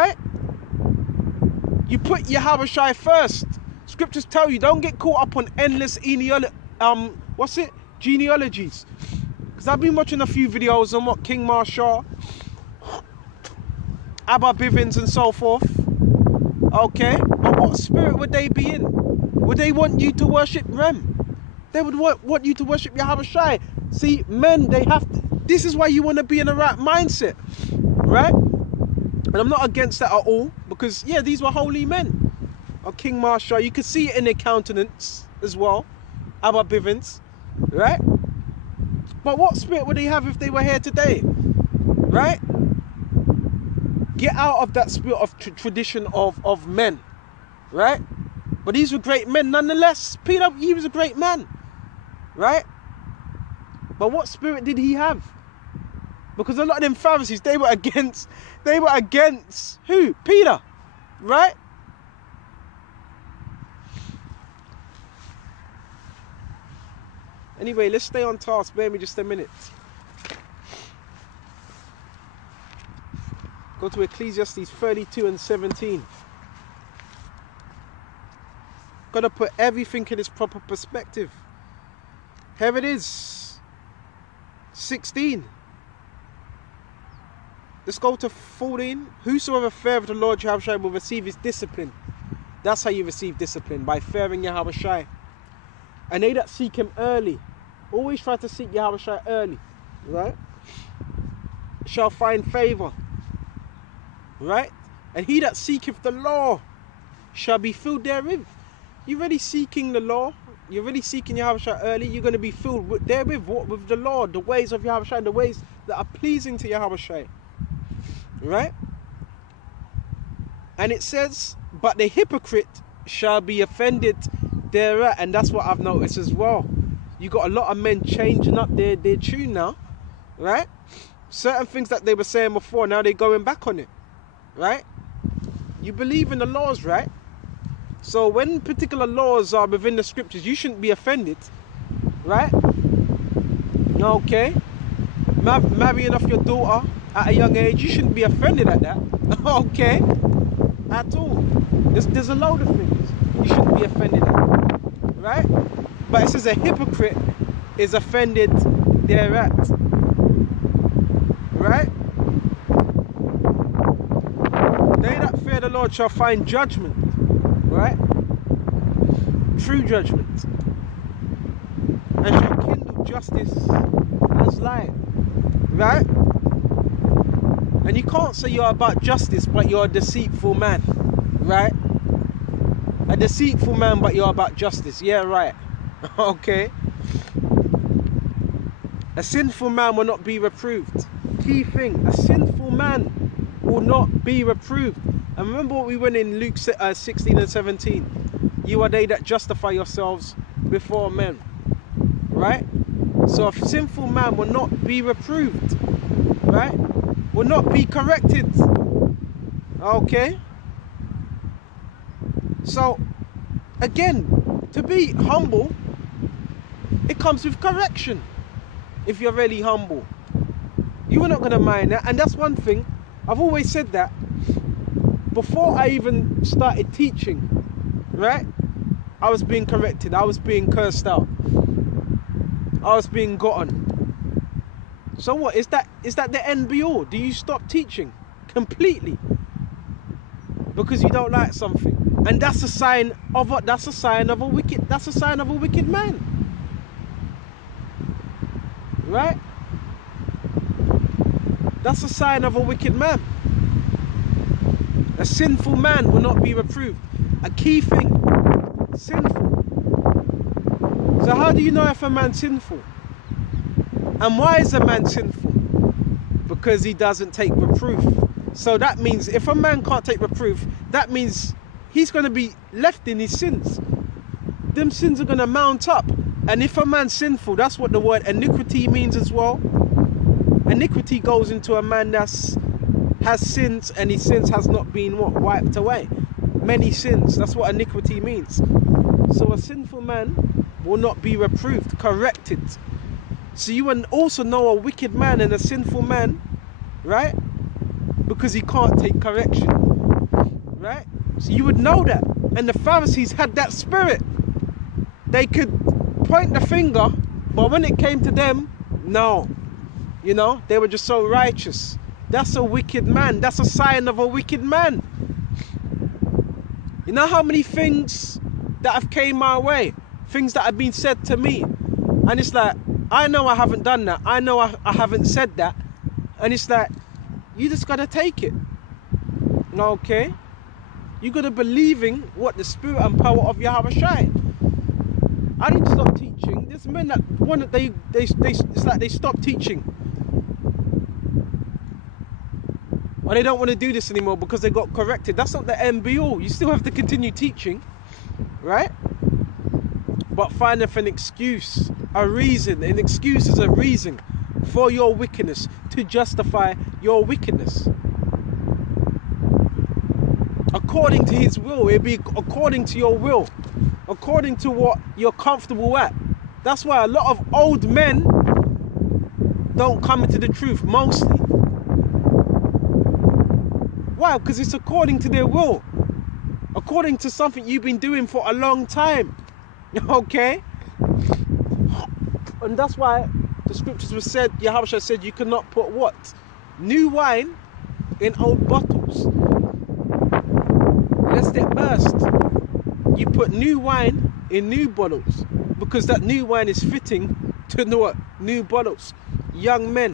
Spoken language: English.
Right? You put Yahawashi first. Scriptures tell you, don't get caught up on endless genealogies. Because I've been watching a few videos on what King Marshall, Abba Bivens and so forth. Okay? But what spirit would they be in? Would they want you to worship Rem? They would want you to worship Yahawashi. See, men, they have to, this is why you want to be in the right mindset. Right? And I'm not against that at all. Because, yeah, these were holy men. Or King Marshall. You could see it in their countenance as well. Abba Bivens. Right? But what spirit would they have if they were here today? Right? Get out of that spirit of tradition of men. Right? But these were great men nonetheless. Peter, he was a great man. Right? But what spirit did he have? Because a lot of them Pharisees, they were against who? Peter. Right? Anyway, let's stay on task. Bear me just a minute. Go to Ecclesiastes 32 and 17. Got to put everything in its proper perspective. Here it is. 16. Let's go to 14. Whosoever feareth the Lord Yahawashi will receive his discipline. That's how you receive discipline, by fearing Yahawashi. And they that seek him early, always try to seek Yahawashi early, right? Shall find favor, right? And he that seeketh the law shall be filled therewith. You're really seeking the law. You're really seeking Yahawashi early. You're going to be filled therewith. What? With the law, the ways of Yahawashi, the ways that are pleasing to Yahawashi. Right? And it says, but the hypocrite shall be offended thereat. And that's what I've noticed as well. You got a lot of men changing up their tune now. Right? Certain things that they were saying before, now they're going back on it. Right? You believe in the laws, right? So when particular laws are within the scriptures, you shouldn't be offended. Right? Okay? Marrying off your daughter at a young age, you shouldn't be offended at that. Okay? At all. There's a load of things you shouldn't be offended at. Right? But it says a hypocrite is offended thereat. Right? They that fear the Lord shall find judgment. Right? True judgment. And shall kindle justice as light. Right? And you can't say you're about justice, but you're a deceitful man. Right? A deceitful man, but you're about justice. Yeah, right. Okay. A sinful man will not be reproved. Key thing, a sinful man will not be reproved. And remember what we went in Luke 16 and 17. You are they that justify yourselves before men. Right? So a sinful man will not be reproved. Right? Will not be corrected. Okay? So, again, to be humble, it comes with correction. If you're really humble, you are not going to mind that. And that's one thing, I've always said that before I even started teaching, right? I was being corrected, I was being cursed out, I was being gotten. So what, is that the end be all? Do you stop teaching completely because you don't like something? And that's a sign of what? That's a sign of a wicked man. Right? That's a sign of a wicked man. A sinful man will not be reproved. A key thing, sinful. So how do you know if a man's sinful? And why is a man sinful? Because he doesn't take reproof. So that means if a man can't take reproof, that means he's going to be left in his sins. Them sins are going to mount up. And if a man's sinful, that's what the word iniquity means as well. Iniquity goes into a man that has sins, and his sins has not been what? Wiped away. Many sins. That's what iniquity means. So a sinful man will not be reproved, corrected. So you will also know a wicked man and a sinful man, right? because he can't take correction. Right? So you would know that. And the Pharisees had that spirit. They could point the finger, but when it came to them, no. You know, they were just so righteous. That's a wicked man. That's a sign of a wicked man. You know how many things that have came my way? Things that have been said to me. And it's like, I know I haven't done that. I know I haven't said that. And it's like, you just got to take it. Okay? You got to believe in what the spirit and power of Yahawashi. I need to stop teaching. There's men that want they it's like they stop teaching. Or they don't want to do this anymore because they got corrected. That's not the end be all. You still have to continue teaching. Right? But find an excuse, a reason. An excuse is a reason for your wickedness, to justify your wickedness. According to his will, it'll be according to your will, according to what you're comfortable at. That's why a lot of old men don't come into the truth, mostly. Why? Because it's according to their will, according to something you've been doing for a long time. Okay? And that's why the scriptures were said, Yahawashi said, you cannot put what? New wine in old bottles, lest it burst. You put new wine in new bottles, because that new wine is fitting to what? New bottles. Young men.